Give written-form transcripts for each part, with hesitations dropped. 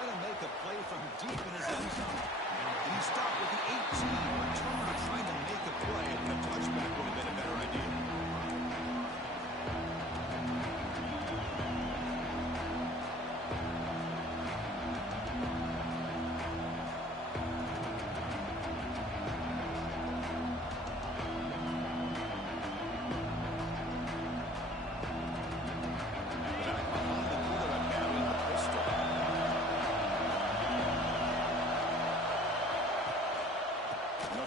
try to make a play from deep in his end zone. And he stopped with the 18. Returner trying to make a play, and a touchback would have been a better idea.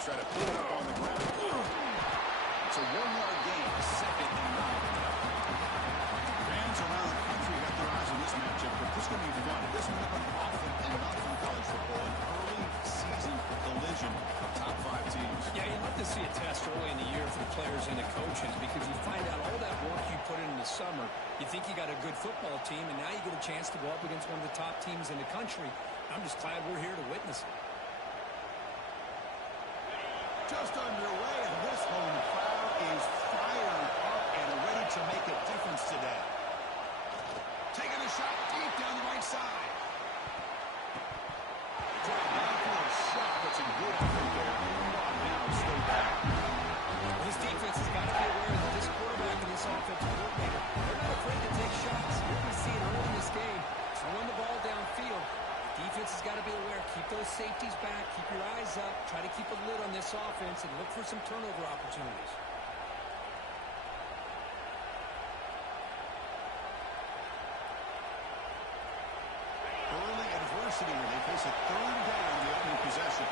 Try to pull it up on the ground. It's a 1-yard gain, 2nd and 9. Fans around the country got their eyes on this matchup, but this is going to be fun. This one up often and not from college football, an early season collision of top 5 teams. Yeah, you love to see a test early in the year for the players and the coaches because you find out all that work you put in the summer. You think you got a good football team, and now you get a chance to go up against one of the top teams in the country. I'm just glad we're here to witness it. Just underway, and this home crowd is fired up and ready to make a difference today. Taking a shot deep down the right side. Drive down for a shot. That's a good effort there. Now stay back. This defense has got to be aware that this quarterback and this offensive coordinator, they're not afraid to take shots. You're going to see it early in this game. Throwing the ball downfield. Defense has got to be aware. Keep those safeties back. Keep your eyes up. Try to keep a lid on this offense and look for some turnover opportunities. Early adversity when they face a 3rd down on the opening possession.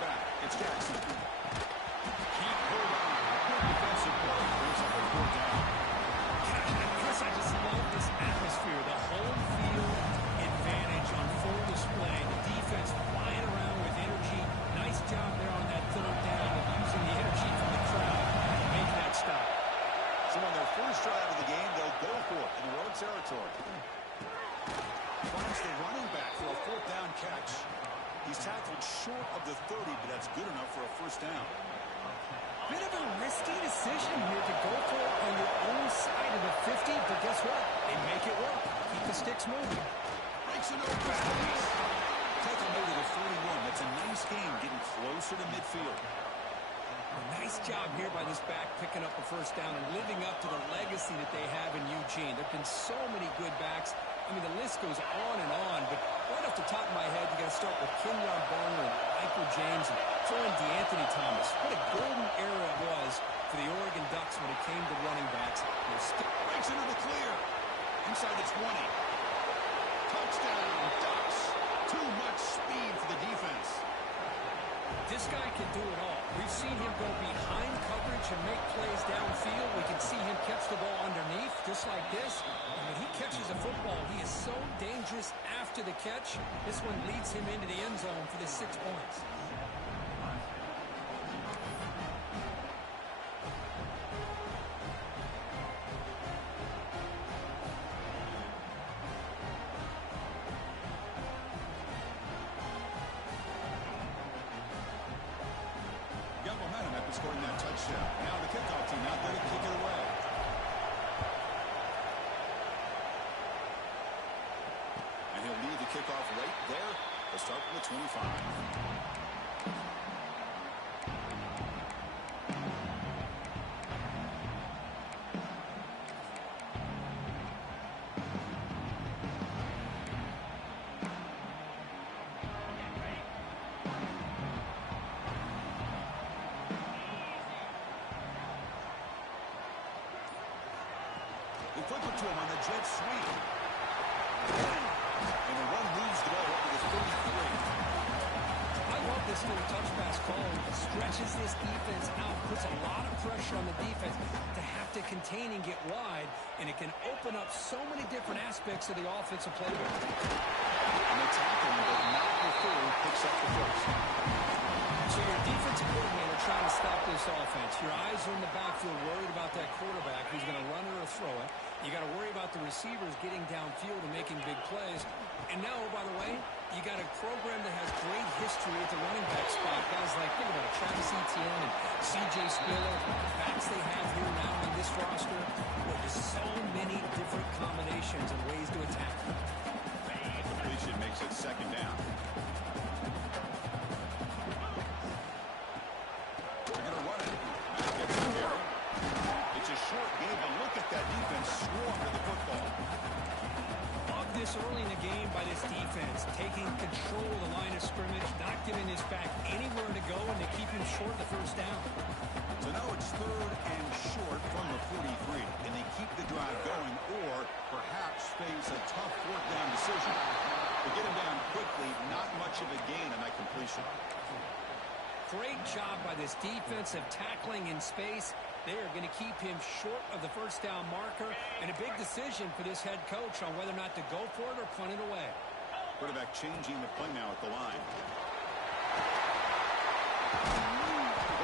Back. It's Jackson. Keep hold on. Good defensive play. Brings up a 4th down. Chris, I just love this atmosphere. The home field advantage on full display. The defense flying around with energy. Nice job there on that 3rd down of using the energy from the crowd to make that stop. So on their first drive of the game, they'll go for it in road territory. Finds the running back for a 4th down catch. He's tackled short of the 30, but that's good enough for a 1st down. Bit of a risky decision here to go for it on your own side of the 50, but guess what? They make it work. Keep the sticks moving. Breaks into a pass. Tackle made it at 41. That's a nice game, getting closer to midfield. Nice job here by this back picking up a 1st down and living up to the legacy that they have in Eugene. There have been so many good backs. I mean, the list goes on and on, but right off the top of my head, you got to start with Kenyon Barner and Michael James and throw in DeAnthony Thomas. What a golden era it was for the Oregon Ducks when it came to running backs. Breaks into the clear. Inside the 20. Touchdown, Ducks. Too much speed for the defense. This guy can do it all. We've seen him go behind coverage and make plays downfield. We can see him catch the ball underneath, just like this. And when he catches a football, he is so dangerous after the catch. This one leads him into the end zone for the 6 points. Got momentum after scoring that touchdown. Now the kickoff team out there to kick it away. And he'll lead the kickoff right there. They'll start from the 25. They flip it to him on the jet sweep. And the run moves the ball up to the 33. I love this little touch pass call. It stretches this defense out, puts a lot of pressure on the defense to have to contain and get wide, and it can open up so many different aspects of the offensive playbook. And they tackle him, but not before he picks up the first. So your defensive coordinator trying to stop this offense. Your eyes are in the backfield worried about that quarterback who's going to run it or throw it. You got to worry about the receivers getting downfield and making big plays. And now, by the way, you got a program that has great history at the running back spot. Guys like, think about it, Travis Etienne and C.J. Spiller, the backs they have here now on this roster. Well, there's so many different combinations and ways to attack them. Completion makes it second down. They're going to run it. That gets the carry. It's a short game, but look at that defense swarm to the football. Love this early in the game by this defense, taking control of the line of scrimmage, not giving this back anywhere to go, and to keep him short the first down. So now it's third and short from the 43. Can they keep the drive going or perhaps face a tough fourth down decision? They get him down quickly, not much of a gain on that completion. Great job by this defensive tackling in space. They are going to keep him short of the first down marker, and a big decision for this head coach on whether or not to go for it or punt it away. Quarterback changing the play now at the line.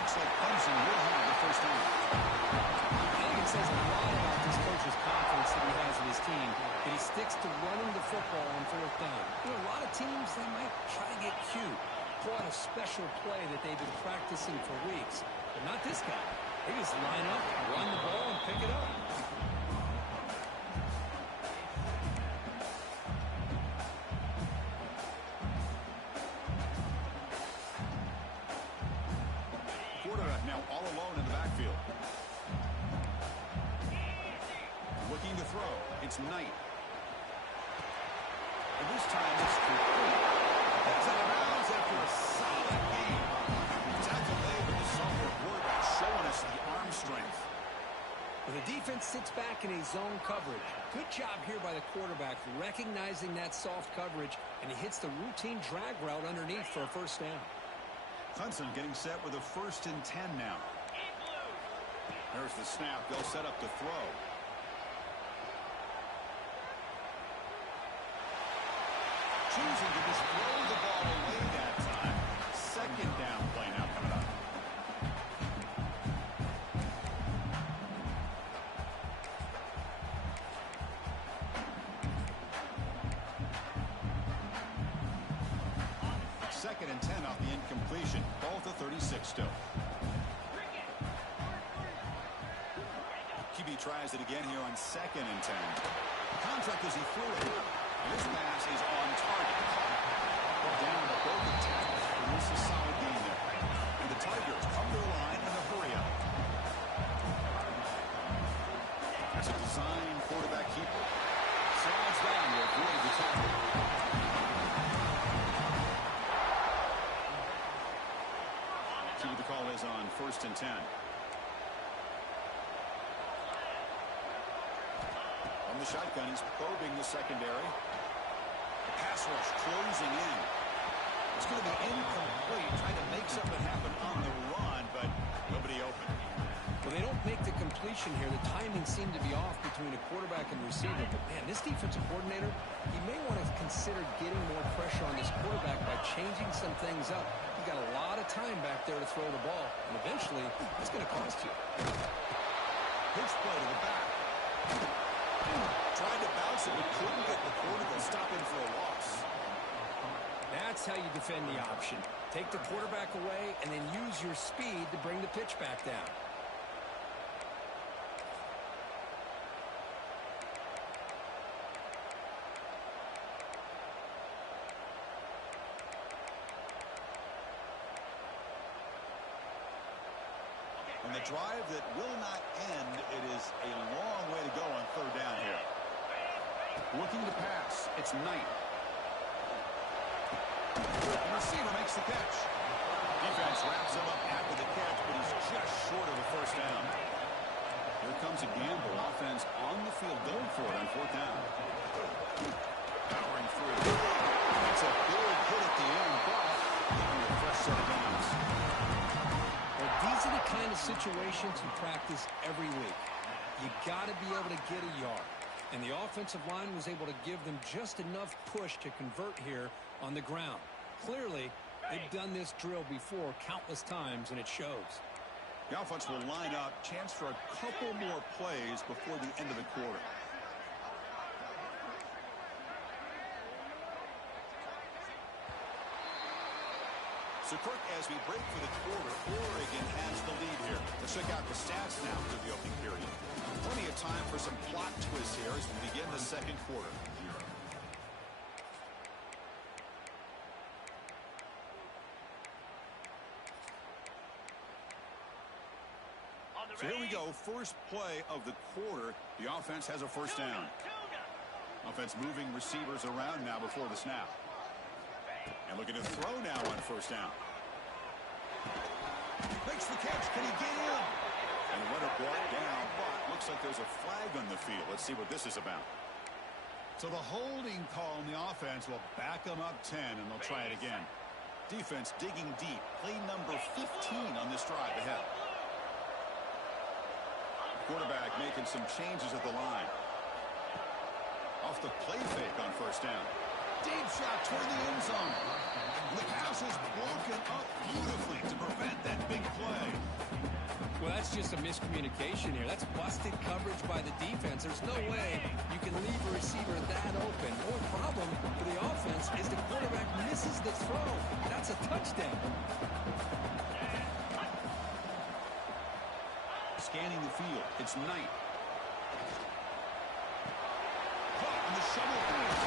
Looks like Clemson will have the first down. I think it says a lot about this coach's confidence that he has in his team, that he sticks to running the football on fourth down. You know, a lot of teams, they might try to get cute, pull out a special play that they've been practicing for weeks, but not this guy. They just line up, run the ball, and pick it up. Quarterback now all alone in the backfield. Looking to throw. It's Knight. And this time it's complete. That's out of bounds after a solid game. Tackle made with the sophomore quarterback showing us the arm strength. Well, the defense sits back in a zone coverage. Good job here by the quarterback, recognizing that soft coverage, and he hits the routine drag route underneath for a first down. Clemson getting set with a 1st and 10 now. There's the snap. They'll set up to throw. Choosing to just throw the ball away that time. Second down play now coming up. Second and 10 off the incompletion. Ball to 36 still. QB tries it again here on 2nd and 10. Contract as he threw it. This pass is on target. Down to both the tackles. This is a solid game there. And the Tigers come to the line in a hurry up. That's a design quarterback keeper. Slides down to avoid the tackle. See what the call is on 1st and 10. From the shotgun, he's probing the secondary. The pass rush closing in. It's going to be incomplete, trying to make something happen on the run, but nobody open. Well, they don't make the completion here. The timing seemed to be off between a quarterback and receiver. But, man, this defensive coordinator, he may want to consider getting more pressure on this quarterback by changing some things up. You've got a lot of time back there to throw the ball, and eventually it's going to cost you. Pitch play to the back. Tried to bounce it, but couldn't get the quarterback. Stop in for a loss. That's how you defend the option. Take the quarterback away and then use your speed to bring the pitch back down. On the drive that will not end, it is a long way to go on 3rd down here. Looking to pass. It's Knight. The receiver makes the catch. Defense wraps him up after the catch, but he's just short of a first down. Here comes a gamble. Offense on the field going for it on 4th down. Powering through. That's a big hit at the end, but getting a fresh set of downs. Well, these are the kind of situations you practice every week. You got to be able to get a yard. And the offensive line was able to give them just enough push to convert here on the ground. Clearly, They've done this drill before countless times, and it shows. The offense will line up. Chance for a couple more plays before the end of the quarter. So, Kirk, as we break for the quarter, Oregon has the lead here. Let's check out the stats now for the opening period. Plenty of time for some plot twists here as we begin the second quarter. So here we go, first play of the quarter. The offense has a first down. Offense moving receivers around now before the snap. And looking to throw now on first down. Makes the catch. Can he get in? And the runner brought down, but looks like there's a flag on the field. Let's see what this is about. So the holding call on the offense will back them up 10, and they'll try it again. Defense digging deep. Play number 15 on this drive ahead. Quarterback making some changes at the line. Off the play fake on first down. Deep shot toward the end zone. The pass is broken up beautifully to prevent that big play. Well, that's just a miscommunication here. That's busted coverage by the defense. There's no way you can leave a receiver that open. The only problem for the offense is the quarterback misses the throw. That's a touchdown. Scanning the field. It's Knight. Caught in the shovel pass.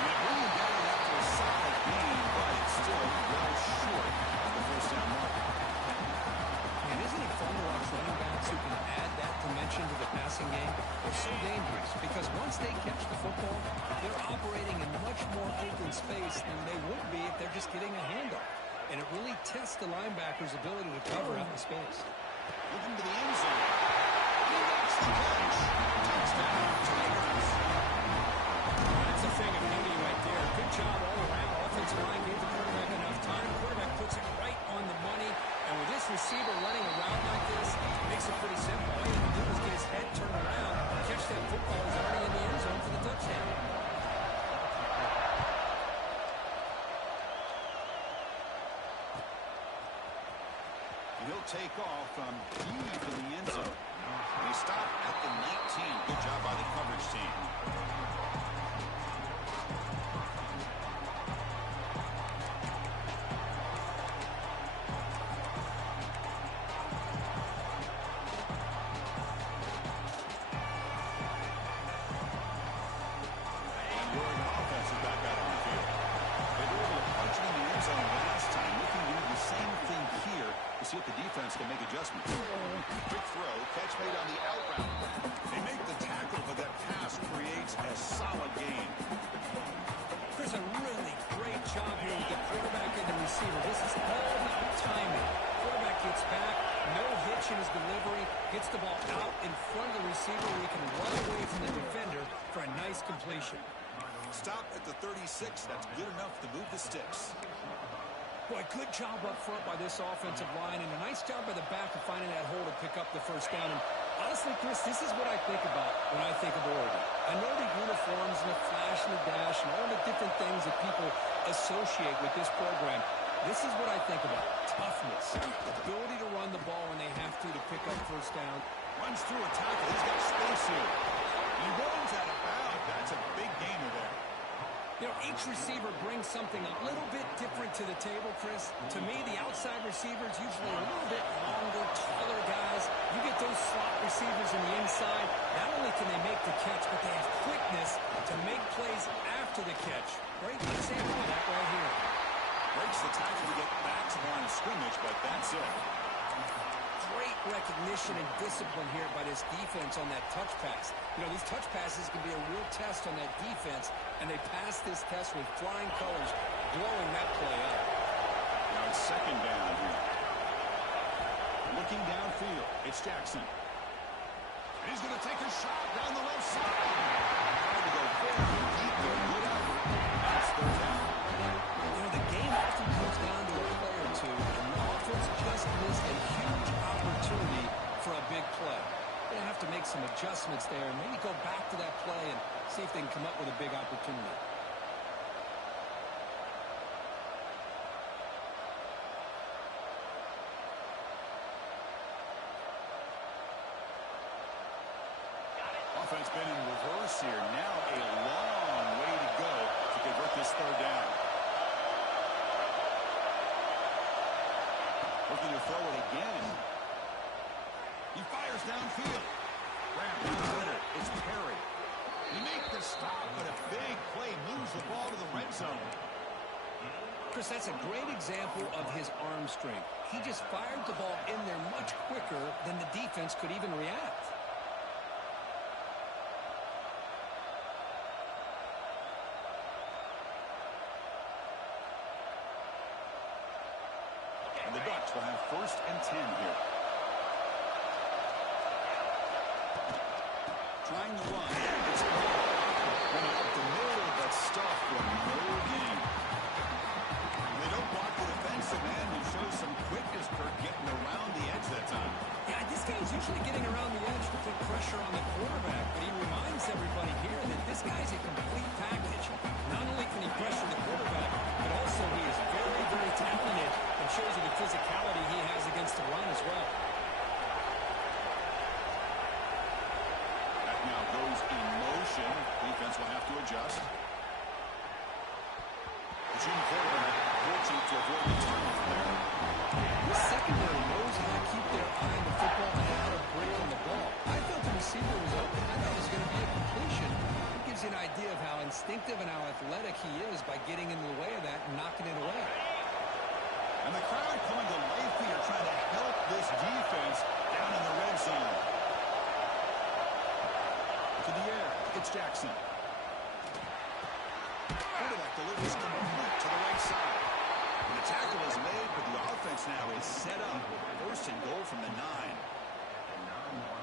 And bringing down after a solid gain, but it's still well short of the first down mark. And isn't it fun to watch running backs who can add that dimension to the passing game? They're so dangerous because once they catch the football, they're operating in much more open space than they would be if they're just getting a handoff. And it really tests the linebacker's ability to cover out in space. Looking to the end zone. He makes the catch. Touchdown, Tigers. That's the thing of beauty right there. Good job all around. Offensive line gave the quarterback enough time. Quarterback puts it right on the money. And with this receiver running around like this, it makes it pretty simple. All you have to do is get his head turned around, catch that football. He's already in the end zone for the touchdown. He'll take off from deep in the end zone. He stopped at the 19. Good job by the coverage team. And Oregon offense is back out on the field. They were able to punch it in the end zone last time. Looking to do the same thing here. To see if the defense can make adjustments. Quick throw, catch made on the out route. They make the tackle, but that pass creates a solid gain. There's a really great job here with the quarterback and the receiver. This is all about timing. Quarterback gets back, no hitch in his delivery, gets the ball out in front of the receiver where he can run away from the defender for a nice completion. Stop at the 36. That's good enough to move the sticks. Boy, good job up front by this offensive line, and a nice job by the back of finding that hole to pick up the first down. And honestly, Chris, this is what I think about when I think of Oregon. I know the uniforms and the flash and the dash and all the different things that people associate with this program. This is what I think about. Toughness, ability to run the ball when they have to pick up first down. Runs through a tackle. He's got space here. He runs out of bounds. That's a big gainer there. You know, each receiver brings something a little bit different to the table, Chris. To me, the outside receivers usually a little bit longer, taller guys. You get those slot receivers in the inside. Not only can they make the catch, but they have quickness to make plays after the catch. Great example of that right here. Breaks the tackle to get back to the line of scrimmage, but that's it. Great recognition and discipline here by this defense on that touch pass. You know, these touch passes can be a real test on that defense, and they pass this test with flying colors, blowing that play up. Now it's second down here. Looking downfield, it's Jackson. He's going to take a shot down the left side. Trying to go very deep there. Good effort. That's third down. You know, the game often comes down to a play or two, and the offense just missed a huge opportunity for a big play. They have to make some adjustments there and maybe go back to that play and see if they can come up with a big opportunity. offense been in reverse here. Now a long way to go to convert this third down. Looking to throw it again. He fires downfield. It's Perry. He makes the stop, but a big play moves the ball to the red zone. Chris, that's a great example of his arm strength. He just fired the ball in there much quicker than the defense could even react. And the Ducks will have 1st and 10 here. Trying to run. It's going up the middle, but stuffed for no gain. They don't block the defensive man who shows some quickness, Kirk, getting around the edge that time. Yeah, this guy's usually getting around the edge to put pressure on the quarterback, but he reminds everybody here that this guy's a complete package. Not only can he pressure the quarterback, but also he is very, very talented and shows you the physicality he has against the run as well. That now goes in motion. Defense will have to adjust. The June quarterback fortunate to avoid the turnover there. The secondary knows how to keep their eye on the football and how to break on the ball. I thought the receiver was open. I thought it was going to be a completion. It gives you an idea of how instinctive and how athletic he is by getting in the way of that and knocking it away. And the crowd coming to life here, trying to help this defense down in the red zone. To the air, it's Jackson. Quarterback delivers complete to the right side. And the tackle is made, but the offense now is set up. 1st and goal from the 9.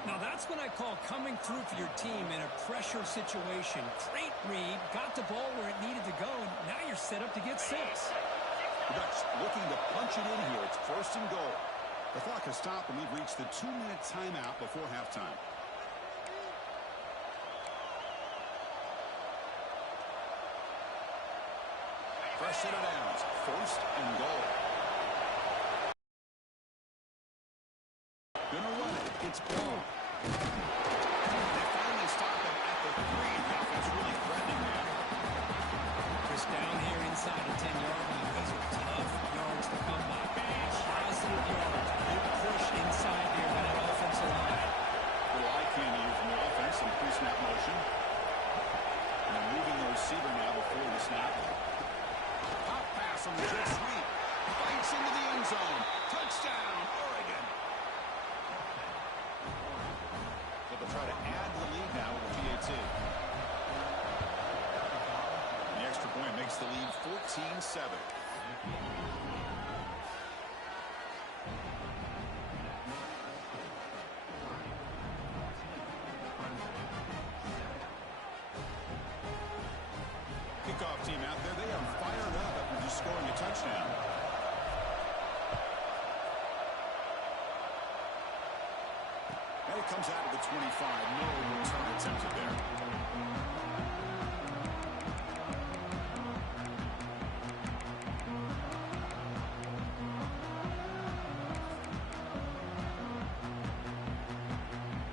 Now that's what I call coming through for your team in a pressure situation. Great read, got the ball where it needed to go, and now you're set up to get 6. The Ducks looking to punch it in here. It's 1st and goal. The clock has stopped, and we've reached the 2-minute timeout before halftime. Fresh set of downs. 1st and goal. Gonna run it. It's ball. They finally stop him at the 3. The offense really threatening now. Chris down here inside the 10-yard line. Those are tough yards to come by. Positive yards. Good push inside here by that offensive line. A little eye candy here from the offense in pre-snap motion. And they're moving the receiver now before the snap. Pop pass on the jet sweep. Fights into the end zone. Touchdown, Oregon. So they'll try to add to the lead now with the PAT. The extra point makes the lead 14-7. Kickoff team out there. They are fired up after just scoring a touchdown. And it comes out of the 25. No return attempted there.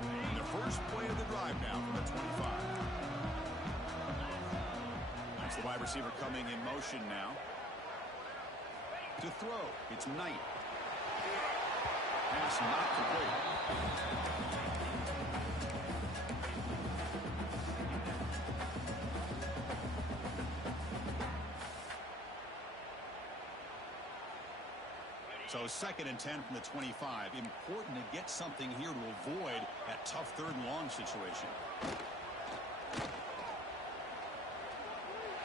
And the first play of the drive now from the 25. That's the wide receiver coming in motion now. To throw, it's Knight. Pass not complete. So 2nd and 10 from the 25. Important to get something here to avoid that tough 3rd and long situation.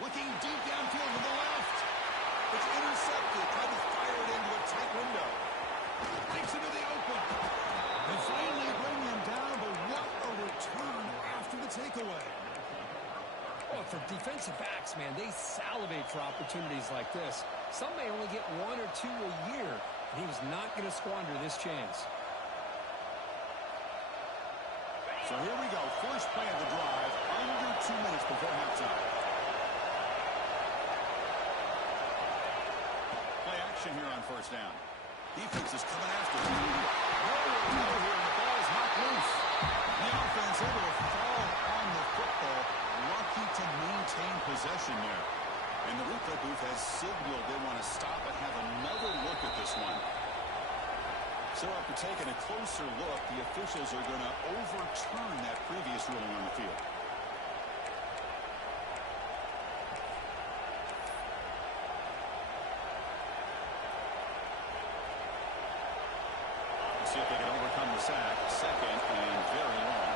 Looking deep downfield to the left. It's intercepted. Trying to fire it into a tight window. Takes it to the open. They finally bring him down, but what a return after the takeaway. Well, for defensive backs, man, they salivate for opportunities like this. Some may only get 1 or 2 a year. And he was not going to squander this chance. So here we go. First play of the drive. Under 2 minutes before halftime. Play action here on 1st down. Defense is coming after him. No here, and the ball is knocked loose. The offense able to fall After taking a closer look, the officials are going to overturn that previous ruling on the field. See if they can overcome the sack. Second and very long.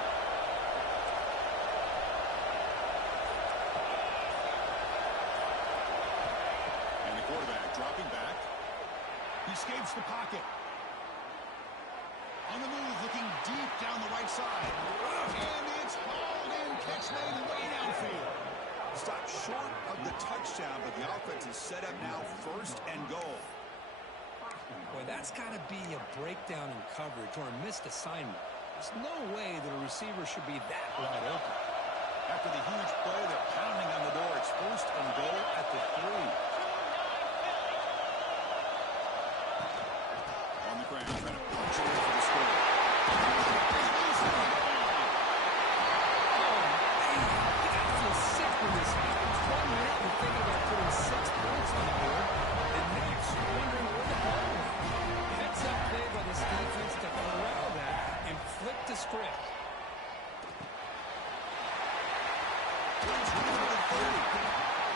And the quarterback dropping back. He escapes the pocket. On the move, looking deep down the right side. And it's hauled in. Catch made way downfield. Stopped short of the touchdown, but the offense is set up now first and goal. Boy, that's got to be a breakdown in coverage or a missed assignment. There's no way that a receiver should be that wide open. After the huge play, they're pounding on the door. It's first and goal at the 3. On the ground, trying to punch it in for the score. Oh, man, you got to feel sick when this happens. 1 minute, you're thinking about putting 6 points on the board, and next, you're wondering where the ball went. Heads-up play by this defense to corral that and flip the script.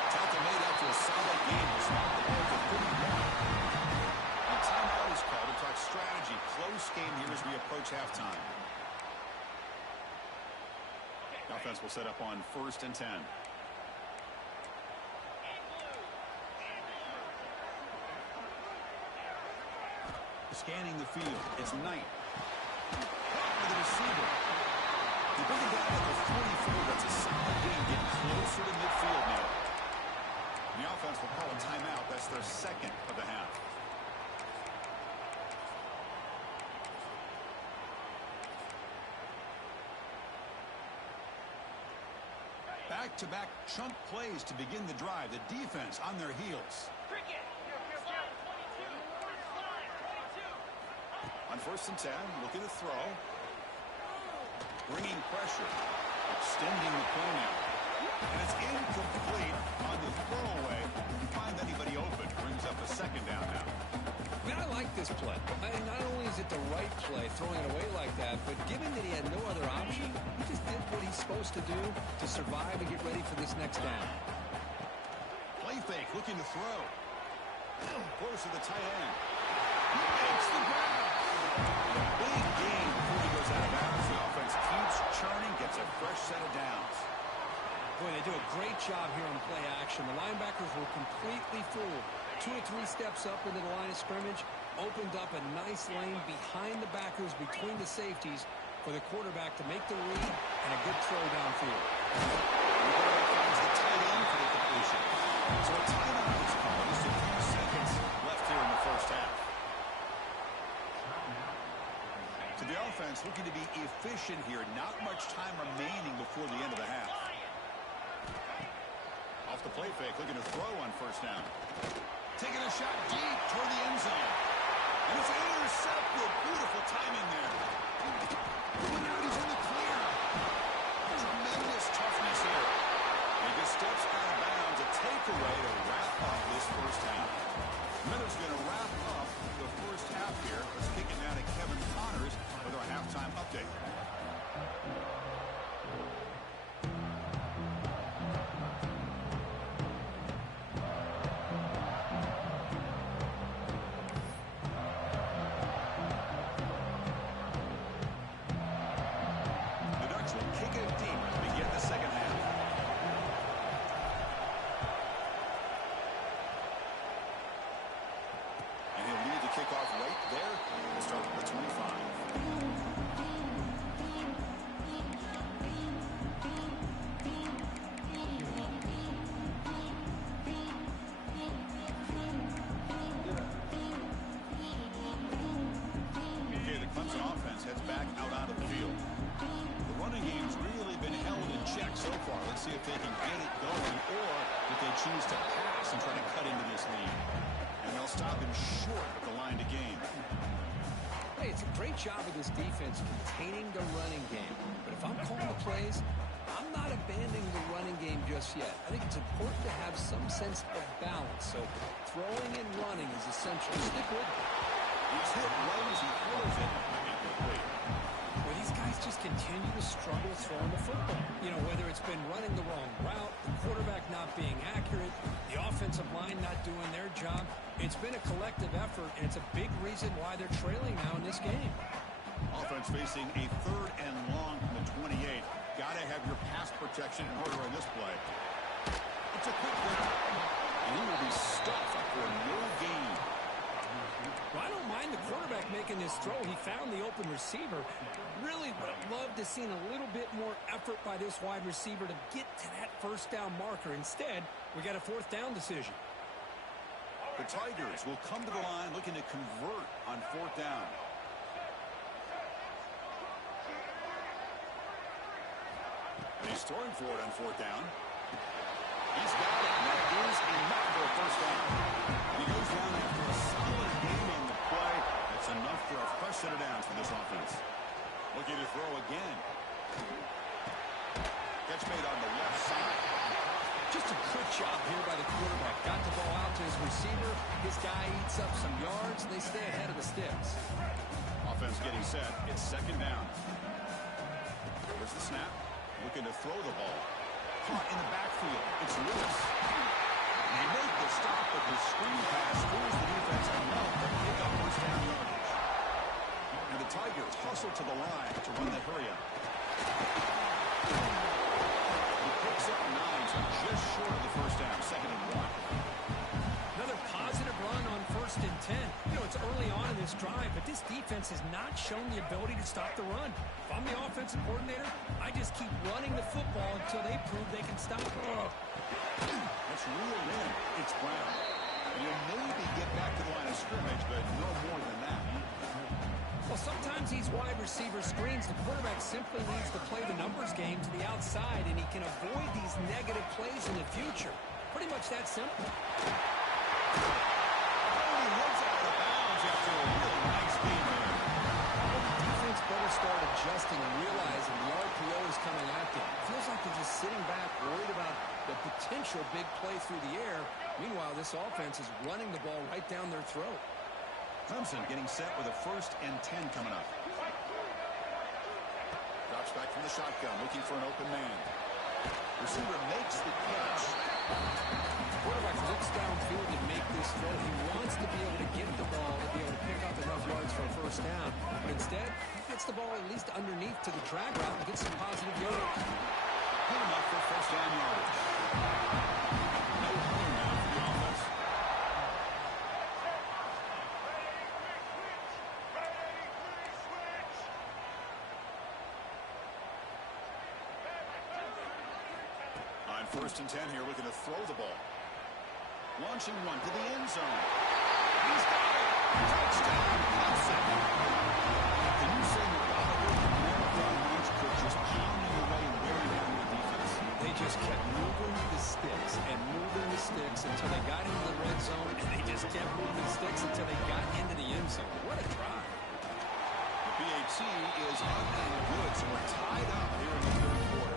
Tackle made after a solid game. Responsible for 31. A timeout is called to talk strategy. Close game here as we approach halftime. The offense will set up on 1st and 10. Scanning the field. It's Knight. Caught by the receiver. They bring it down at the 44. That's a solid game. Getting closer to midfield now. And the offense will call a timeout. That's their second of the half. Back-to-back chunk plays to begin the drive. The defense on their heels. On 1st and 10, looking to throw. Bringing pressure. Extending the play now. And it's incomplete on the throwaway. Didn't find anybody open. Brings up a 2nd down now. Man, I like this play. Not only is it the right play, throwing it away like that, but given that he had no other option, he just did what he's supposed to do to survive and get ready for this next down. Play fake, looking to throw. Close to the tight end. He makes the grab. A big gain before he goes out of bounds. The offense keeps churning, gets a fresh set of downs. Boy, they do a great job here on play action. The linebackers were completely fooled. 2 or 3 steps up into the line of scrimmage, opened up a nice lane behind the backers, between the safeties, for the quarterback to make the read and a good throw downfield. Finds the tight end for the completion. So a timeout is called. Just a few seconds left here in the first half. So the offense looking to be efficient here. Not much time remaining before the end of the half. Off the play fake, looking to throw on 1st down. Taking a shot deep toward the end zone. And it's intercepted. Beautiful timing there. And now he's in the clear. Tremendous toughness here. He just steps out of bounds. A takeaway to wrap up this first half. Miller's going to wrap up the first half here. Let's kick it now to Kevin Connors with our halftime update. Kickoff right there. We'll start with the 25. Okay, the Clemson offense heads back out onto the field. The running game's really been held in check so far. Let's see if they can get it going or if they choose to pass and try to cut into this lead. And they'll stop him short of the line to gain. Hey, it's a great job of this defense containing the running game. But if I'm calling the plays, I'm not abandoning the running game just yet. I think it's important to have some sense of balance. So throwing and running is essential. Stick with it. He's hit right as he throws it. Incomplete. Well, these guys just continue to struggle throwing the football. You know, whether it's been running the wrong route, the quarterback not being accurate, the offensive line not doing their job. It's been a collective effort, and it's a big reason why they're trailing now in this game. Offense facing a 3rd and long from the 28. Got to have your pass protection in order on this play. It's a quick one, and he will be stuffed for no gain. Well, I don't mind the quarterback making this throw. He found the open receiver. Really would have loved to seen a little bit more effort by this wide receiver to get to that first down marker. Instead, we got a 4th down decision. The Tigers will come to the line looking to convert on 4th down. He's throwing for it on 4th down. He's got it, and that is enough for a first down. He goes down after a solid game on the play. That's enough for a fresh set of downs for this offense. Looking to throw again. Catch made on the left side. Just a good job here by the quarterback. Got the ball out to his receiver. His guy eats up some yards, and they stay ahead of the sticks. Offense getting set. It's 2nd down. Here's the snap. Looking to throw the ball. Caught in the backfield. It's Lewis. They make the stop, but the screen pass fools the defense enough to pick up first down yardage. And the Tigers hustle to the line to run the hurry-up. He picks up 9, so just short of the first down. 2nd and 1. Another positive run on 1st and 10. You know, it's early on in this drive, but this defense has not shown the ability to stop the run. If I'm the offensive coordinator, I just keep running the football until they prove they can stop it. That's reeled in. It's Brown. You'll maybe get back to the line of scrimmage, but no more than that. Well, sometimes these wide receiver screens, the quarterback simply needs to play the numbers game to the outside, and he can avoid these negative plays in the future. Pretty much that simple. He runs out of bounds after a really nice game there. Well, the defense better start adjusting and realizing the RPO is coming at them. Feels like they're just sitting back, worried about the potential big play through the air. Meanwhile, this offense is running the ball right down their throat. Clemson getting set with a 1st and 10 coming up. Drops back from the shotgun, looking for an open man. Receiver makes the catch. Quarterback looks downfield and make this throw. He wants to be able to get the ball to be able to pick up enough yards for a first down. But instead, he gets the ball at least underneath to the drag route and gets some positive yardage. Good enough for first down yardage. No home now for the offense. On 1st and 10 here, looking to throw the ball. Launching one to the end zone. He's got it. Touchdown, Clemson. Can you say that Oliver and Marathon Launch could just pounding away and wearing down the defense? They just kept moving the sticks and moving the sticks until they got into the red zone, and they just kept moving the sticks until they got into the end zone. What a drive. The PAT is up and good, so we're tied up here in the 3rd quarter.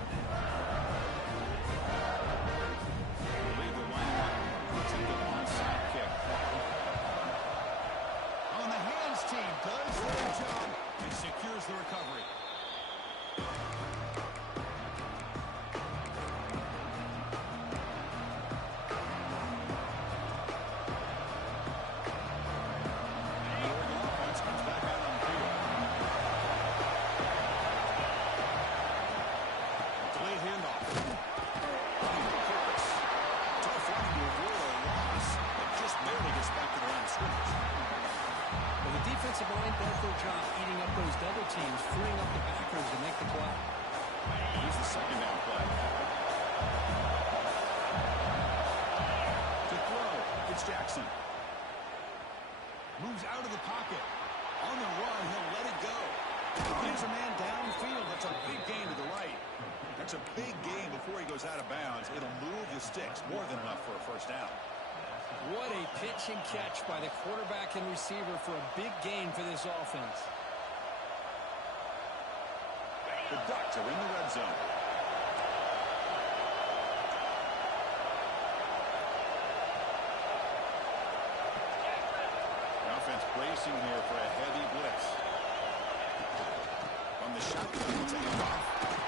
Does their job and secures the recovery. The Oregon offense comes back out on the field. Delayed handoff. Tough run to avoid a loss, but just barely gets back to the line of scrimmage. Well, the defensive line does their job eating up those double teams, freeing up the backers to make the play. Here's the 2nd down play. To throw, it's Jackson. Moves out of the pocket. On the run, he'll let it go. Gives a man downfield. That's a big gain to the right. That's a big gain before he goes out of bounds. It'll move the sticks more than enough for a first down. What a pitch and catch by the quarterback and receiver for a big gain for this offense. The Ducks are in the red zone. The offense plays bracing here for a heavy blitz. On the shotgun, it's a handoff.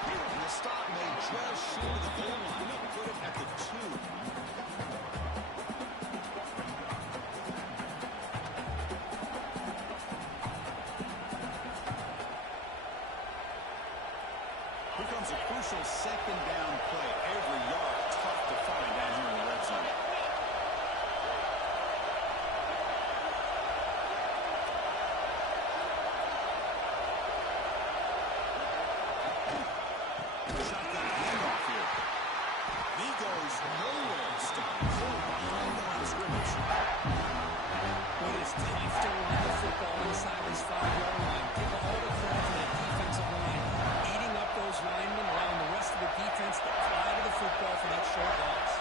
And the stop may just shoot the goal line. They'll put it at the 2. Here comes a crucial second down play. Every yard tough to find down here in the red zone. Shotgun handoff here. He goes nowhere. Stop cold behind the line of scrimmage. It is tough to run the football inside this 5-yard line. Give all the credit to that defensive line. Eating up those linemen, allowing the rest of the defense to fly to the football for that short loss.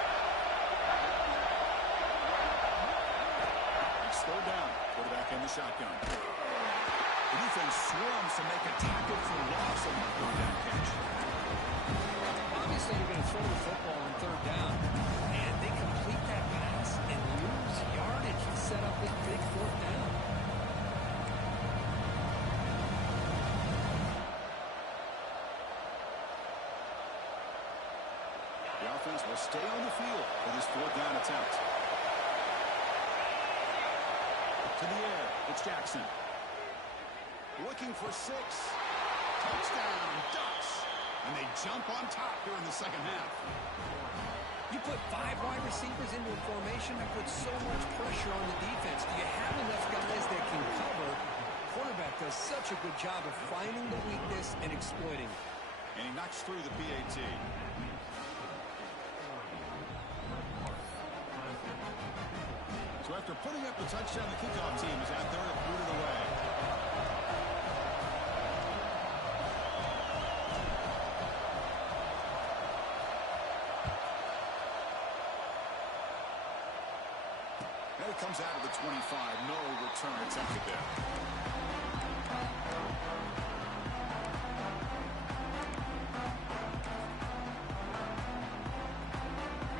It's third down. Quarterback in the shotgun. The defense swarms to make a tackle for loss on that third down catch. Obviously, you're going to throw the football on third down, and they complete that pass and lose yardage to set up this big fourth down. The offense will stay on the field for this fourth down attempt. To the air, it's Jackson. Looking for 6. Touchdown, Ducks. And they jump on top here in the second half. You put 5 wide receivers into a formation, that puts so much pressure on the defense. Do you have enough guys that can cover? Quarterback does such a good job of finding the weakness and exploiting it. And he knocks through the PAT. So after putting up the touchdown, the kickoff team is out there to boot it away. And it comes out of the 25. No return attempted there.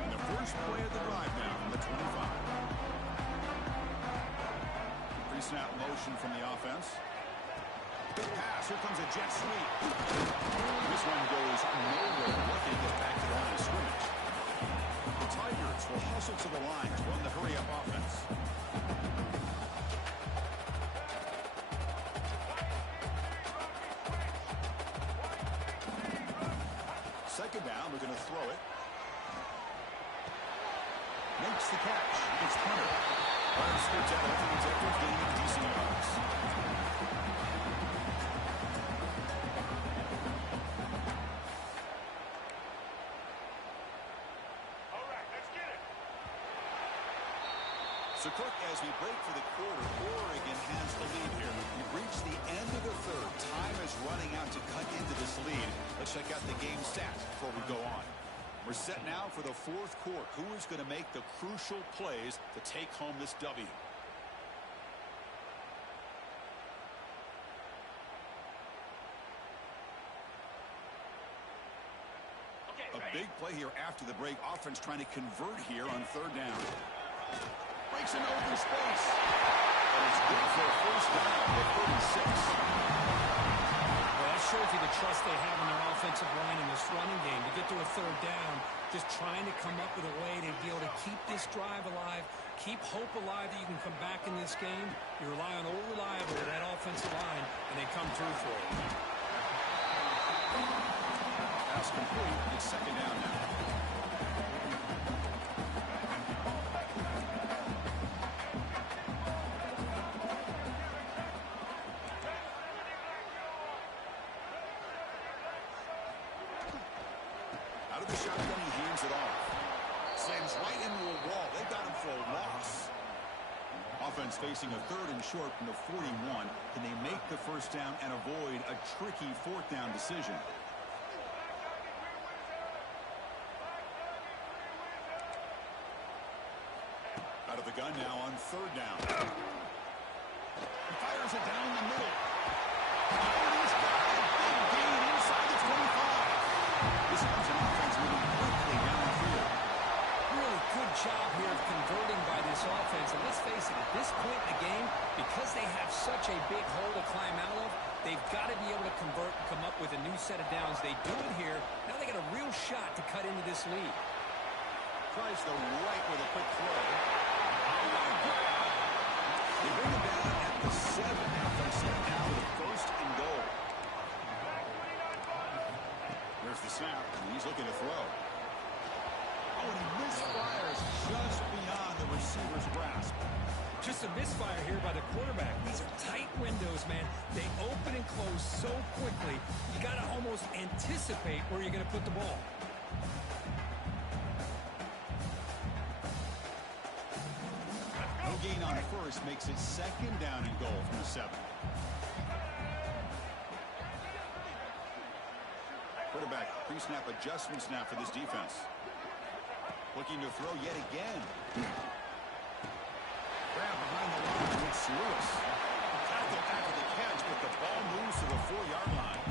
And the first play of the drive now from the 25. Pre-snap motion from the offense. Good pass. Here comes a jet sweep. This one goes nowhere. Lucky to get back to the line of scrimmage. The Tigers will hustle to the line to run the hurry-up offense. Second down, we're going to throw it. Makes the catch. It's punter. Ryan scoots out after the tackle, gaining decent yards. All right, let's get it. So, Cook, as we break for the quarter, Oregon has the lead here. We've reached the end of the third. Time is running out to cut into this lead. Let's check out the game stats before we go on. We're set now for the fourth quarter. Who is going to make the crucial plays to take home this W? A big play here after the break. Offense trying to convert here on third down. Breaks an open space. And it's good for a first down at 36. Well, that shows you the trust they have in their offensive line in this running game. To get to a third down, just trying to come up with a way to be able to keep this drive alive, keep hope alive that you can come back in this game. You rely on old reliable, that offensive line, and they come through for it. Pass complete. It's second down now. Out of the shotgun, he hands it off. Slams right into a wall. They got him for a loss. Offense facing a third and short from the 41. Can they make the first down and avoid a tricky fourth down decision? Out of the gun now on third down. He fires it down the middle. And he's got a big gain inside the 25. This comes an offense moving quickly down the field. Really good job here of converting by this offense. And let's face it, at this point in the game, because they have such a big hole to climb out of. They've got to be able to convert and come up with a new set of downs. They do it here. Now they got a real shot to cut into this lead. Tries the right with a quick throw. They bring it down at the 7. Now from set now with first and goal. There's the snap, and he's looking to throw. Oh, and he misfires just beyond the receiver's grasp. Just a misfire here by the quarterback. These are tight windows, man. They open and close so quickly. You got to almost anticipate where you're going to put the ball. No gain on first makes it second down and goal from the 7. Quarterback pre-snap adjustments now for this defense. Looking to throw yet again. Grab behind the line. It's Lewis. Tackle after the catch, but the ball moves to the 4-yard line.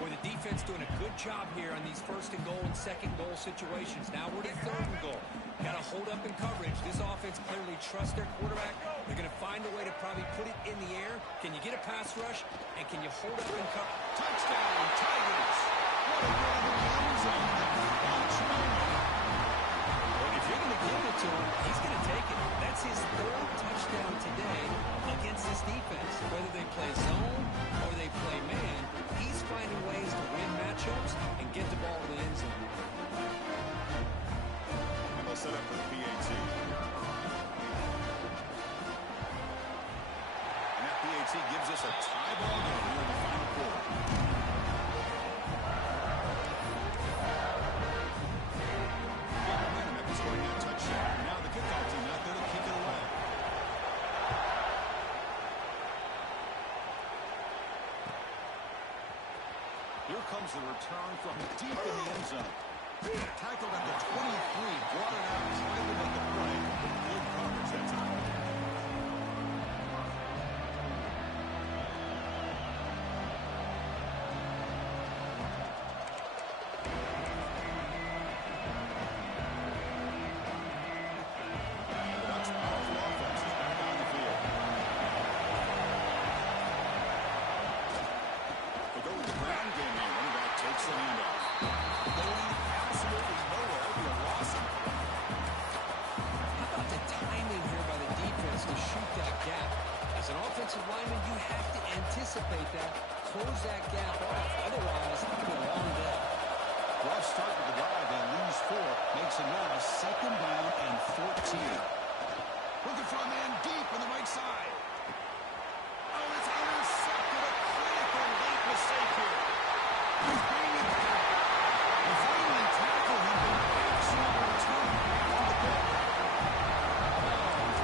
Boy, the defense doing a good job here on these first and goal and second goal situations. Now we're to third and goal. Got to hold up in coverage. This offense clearly trusts their quarterback. They're going to find a way to probably put it in the air. Can you get a pass rush? And can you hold up in coverage? Touchdown, Tigers. What a run in the end zone. Well, if you're going to give it to him, he's going to take it. That's his 3rd touchdown today against this defense. Whether they play zone or they play man, he's finding ways to win matchups and get the ball in the end zone. And they'll set up for the PAT. And that PAT gives us a tie ball game here in the final quarter. Momentum after scoring that touchdown. Now the kickoff team out there to kick it away. Here comes the return from deep in the end zone. Tackled at the 23, brought it out, tried to make a play. Good coverage that time. The Ducks' powerful offense is back on the field. They go with the ground game now. Running back takes the handoff. Going absolutely nowhere. It'll be a loss. How about the timing here by the defense to shoot that gap? As an offensive lineman, you have to anticipate that, close that gap off. Otherwise, it's going to be a long day. Rough start with the drive. They lose 4. Makes it now second down and 14. Looking for a man deep on the right side. Oh, it's intercepted. A critical late mistake here. He's bringing it back. They finally tackle him, but excellent return on the pick.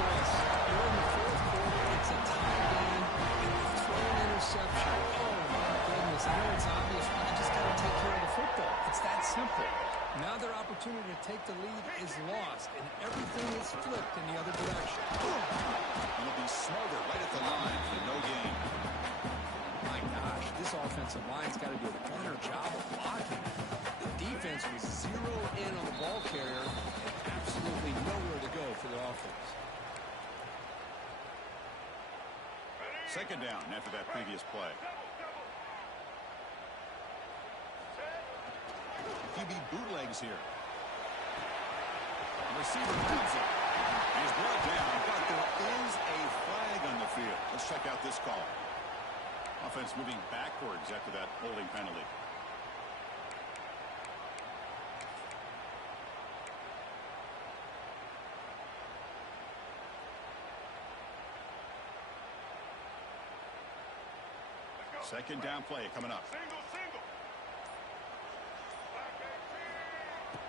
Chris, you're in the 4th quarter. It's a tie game, and you throw an interception. Oh, my goodness. I know it's obvious, but you just got to take care of the football. It's that simple. Now their opportunity to take the lead is lost, and everything is flipped in the other direction. It'll be Smarter right at the line for no gain. My gosh, this offensive line's got to do a better job of blocking. The defense was zeroed in on the ball carrier and absolutely nowhere to go for the offense. Second down after that previous play. QB bootlegs here. The receiver grabs it. He's brought down, but there is a flag on the field. Let's check out this call. Offense moving backwards after that holding penalty. Second down play coming up.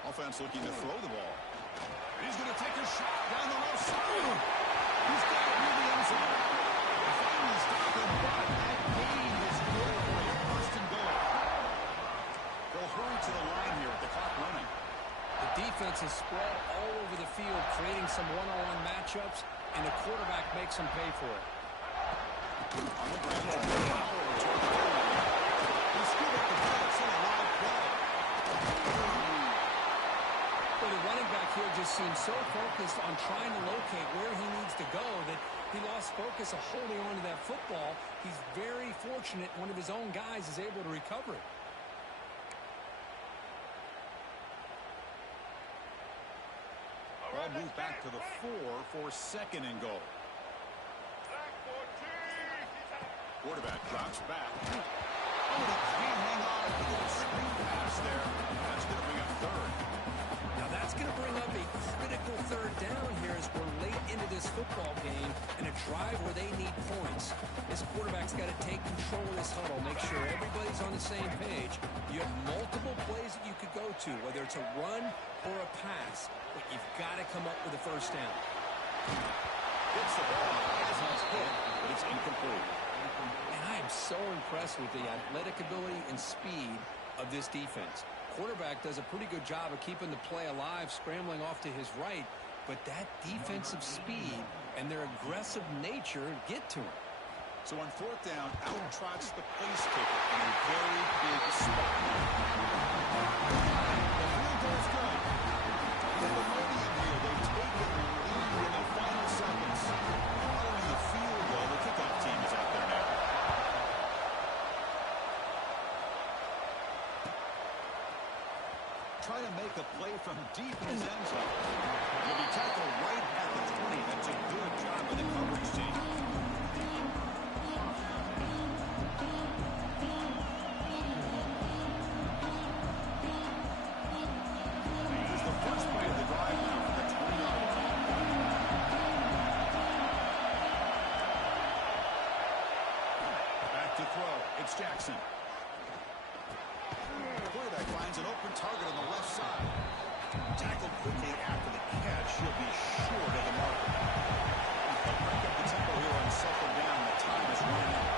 Offense looking to throw the ball. He's going to take a shot down the left side. He's got it near the end zone. Finally stopped him, but that gain is good for a first and goal. They'll hurry to the line here with the clock running. The defense is spread all over the field, creating some one-on-one matchups, and the quarterback makes them pay for it. On the ground, power toward the goal line. He screwed up the pass in a live play. Well, the running back here just just seemed so focused on trying to locate where he needs to go that he lost focus of holding on to that football. He's very fortunate one of his own guys is able to recover it. Ball moved back to the 4 for second and goal. Quarterback drops back. Oh, he can't hang on. A little screen pass there. That's going to bring up third. Now that's going to bring up a critical third down here as we're late into this football game and a drive where they need points. This quarterback's got to take control of this huddle, make sure everybody's on the same page. You have multiple plays that you could go to, whether it's a run or a pass, but you've got to come up with a first down. Gets the ball as he's hit, but it's incomplete. And I am so impressed with the athletic ability and speed of this defense. Quarterback does a pretty good job of keeping the play alive, scrambling off to his right, but that defensive speed and their aggressive nature get to him. So on fourth down, out trots the place kicker in a very big spot. The field goal's good. The podium here, they've taken the lead in the final seconds. Following the field goal, the kickoff team is out there now. Try to make a play from deep in his end zone. He'll be tackled right at the 20. That's a good job by the coverage team. Here's the first play of the drive now for the 20-yard line. Back to throw. It's Jackson. Quarterback finds an open target on the left side. Tackled quickly after the catch. He'll be short of the marker. They'll break up the tempo here on second down. The time is running out.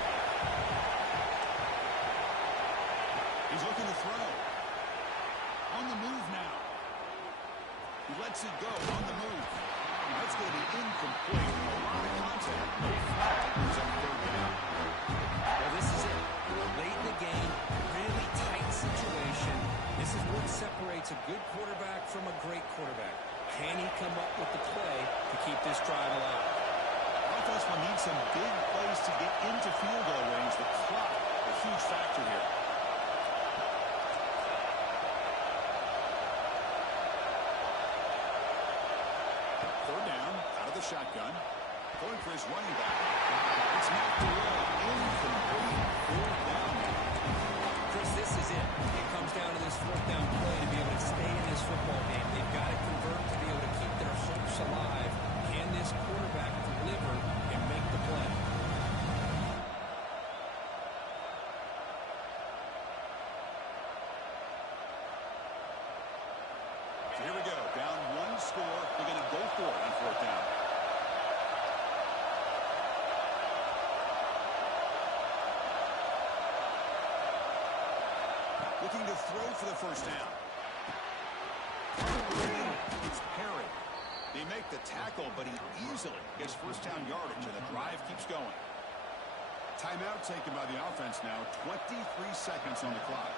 He's looking to throw. On the move now. He lets it go on the move. That's going to be incomplete. A lot of contact. No flag. He's on third down. Well, this is it. Late in the game, really tight situation. This is what separates a good quarterback from a great quarterback. Can he come up with the play to keep this drive alive? Offense will need some big plays to get into field goal range. The clock, a huge factor here. Third down, out of the shotgun. Going for his running back. It's knocked away. Incomplete. Fourth down. Chris, this is it. It comes down to this fourth down play to be able to stay in this football game. They've got to convert to be able to keep their hopes alive. Can this quarterback deliver and make the play? So here we go. Down one score. They're going to go for it on fourth down. Looking to throw for the first down. It's Perry. They make the tackle, but he easily gets first down yardage, and the drive keeps going. Timeout taken by the offense now. 23 seconds on the clock.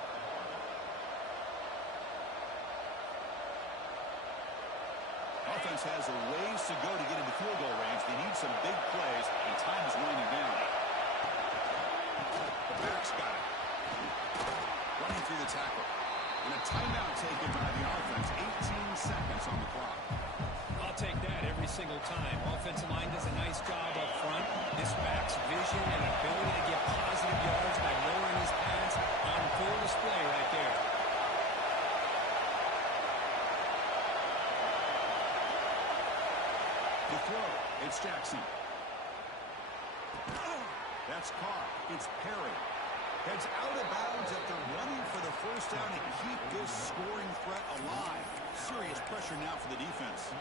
Offense has a ways to go to get into field goal range. They need some big plays, and time is winding down. The back's got it. Running through the tackle. And a timeout taken by the offense. 18 seconds on the clock. I'll take that every single time. Offensive line does a nice job up front. This back's vision and ability to get positive yards by lowering his pads on full display right there. The throw. It's Jackson. That's caught. It's Perry. Heads out of bounds after running for the first down to keep this scoring threat alive. Serious pressure now for the defense.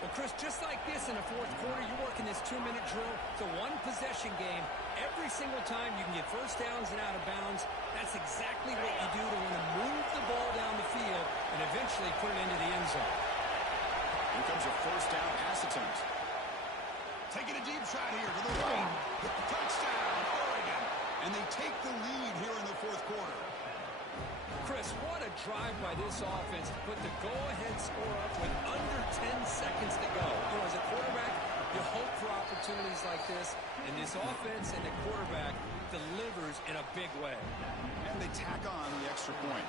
Well, Chris, just like this in the fourth quarter, you're working this 2-minute drill. It's a one-possession game. Every single time you can get first downs and out of bounds, that's exactly what you do to want to move the ball down the field and eventually put it into the end zone. Here comes a first down pass attempt. Taking a deep shot here to the right. Touchdown, Oregon. And they take the lead here in the fourth quarter. Chris, what a drive by this offense to put the go-ahead score up with under 10 seconds to go. You know, as a quarterback, you hope for opportunities like this, and this offense and the quarterback delivers in a big way. And they tack on the extra point.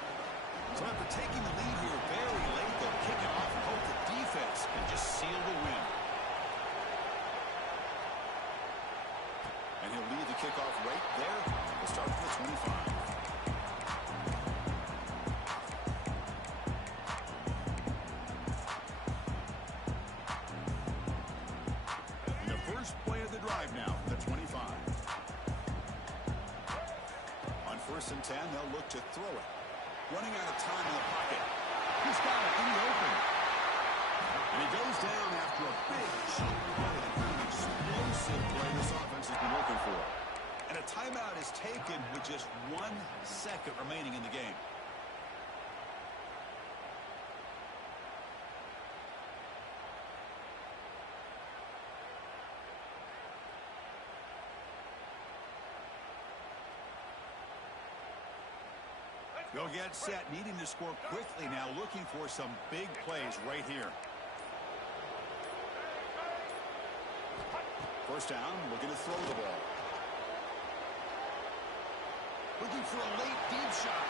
So after taking the lead here very late, they'll kick it off and hope the defense can just seal the win. And he'll lead the kickoff right there. We'll start from the 25. And the first play of the drive now, the 25. On 1st and 10, they'll look to throw it. Running out of time in the pocket. He's got it in the open. And he goes down after a big chunk play. The kind of explosive play this offense has been looking for. And a timeout is taken with just 1 second remaining in the game. They'll get set, needing to score quickly now, looking for some big plays right here. First down, looking to throw the ball. Looking for a late deep shot.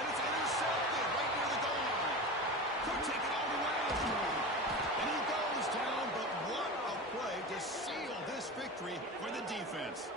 And it's intercepted right near the goal line. Could take it all the way. And he goes down, but what a play to seal this victory for the defense.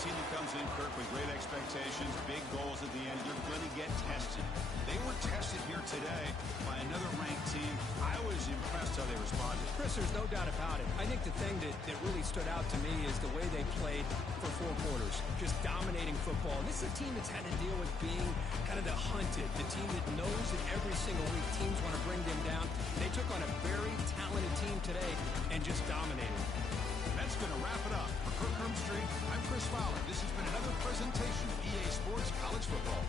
Team that comes in, Kirk, with great expectations, big goals at the end, you're going to get tested. They were tested here today by another ranked team. I was impressed how they responded. Chris, there's no doubt about it. I think the thing that really stood out to me is the way they played for 4 quarters, just dominating football. And this is a team that's had to deal with being kind of the hunted, the team that knows that every single week teams want to bring them down. They took on a very talented team today and just dominated. That's going to wrap it up. For Kirk Street, I'm Chris Fowler. This has been another presentation of EA Sports College Football.